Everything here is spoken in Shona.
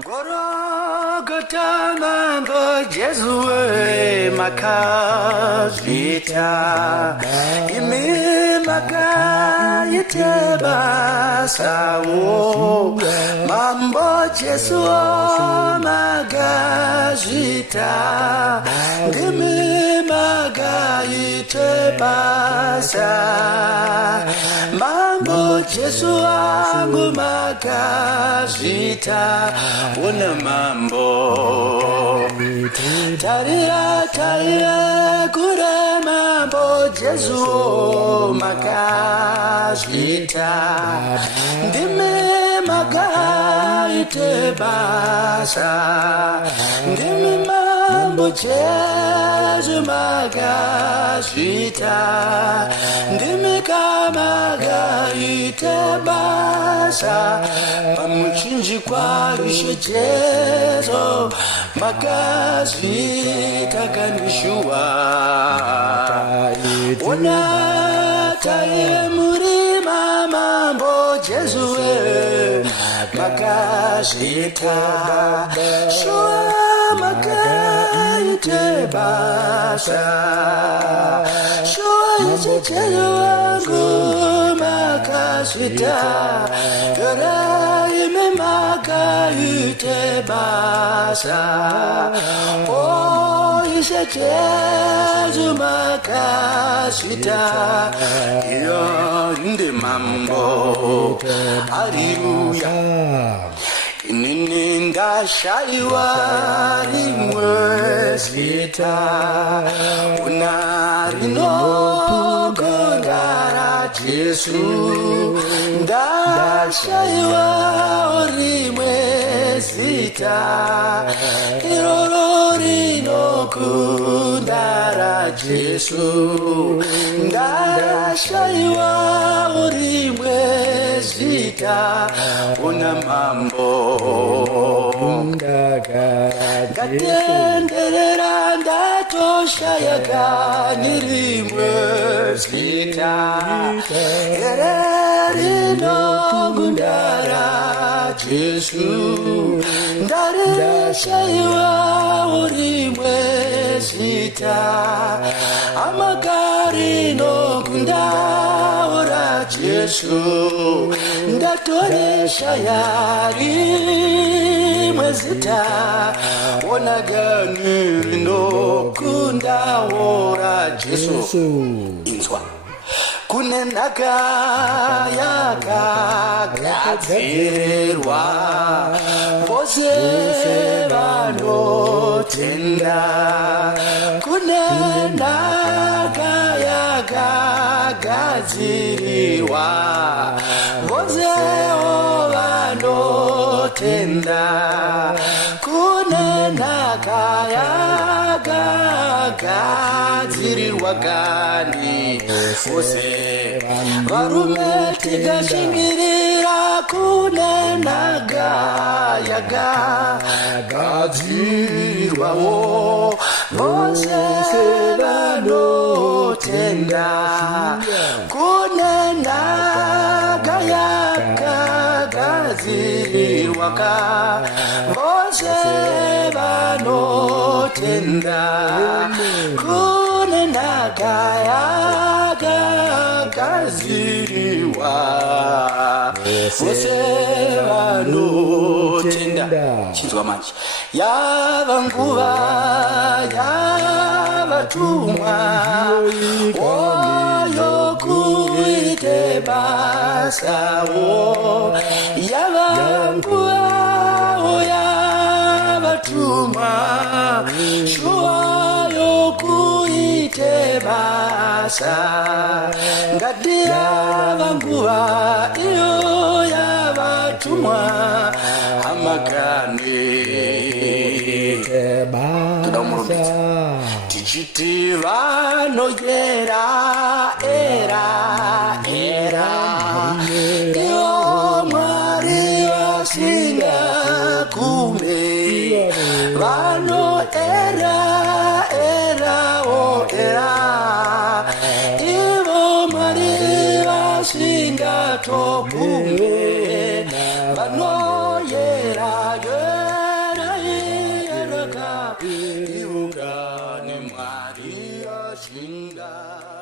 Gorogota mambo Jesue makazita ime makayiteba sawo mambo Jesue magazita ime makayiteba sa mambo Jesue angu magazita una mambo taria kure mambo Jesu makashita ndime makaite basa ndime mambo Jesu makashita ndime kamakaite basa pamuchinji kwa Jesu makazita kanishua ona taye murima mambo Jesu makazita shua makaite basa shua Jesu wangu makazita makayite basa oh ise Jesu makasita yo inde mambo hallelujah Ninda shaiwa rimwe sita unarino kongara Jesu nda shaiwa rimwe sita irorino kundara Jesu nda shaiwa rimwe sita una mambo gatenderera ndatosha yakanyirimwe sita ererino gundara Jesu ndaresha iwa urimwe sita amagarino gundara Jesu ndatoresha yari mwezita wanagani kunda ora Jesu inzwa kunenaga yakagadzirwa vose vanotenda kunenaga yakagadzirwa vose vanotenda kunenaga yakagadzirirwa gani vose varume tikashingirira kunenaga yakagadzirirwawo vose vanotenda kunenaga yakagadzirirwa vose vanotenda kunenaga yakagadzirwa vose vanotenda chinzwa manje yava nguva yavatumwa oyo kuite basawo yava nguva yavatumwa shuwa yokuite basa ngati yava nguva iyo yavatumwa amakani tudamurumbidza tichiti vanoyera era iyo Mwari vasingakume vano era ivo Mwari vasingakume vanoyera Shinda ni Maria Shinda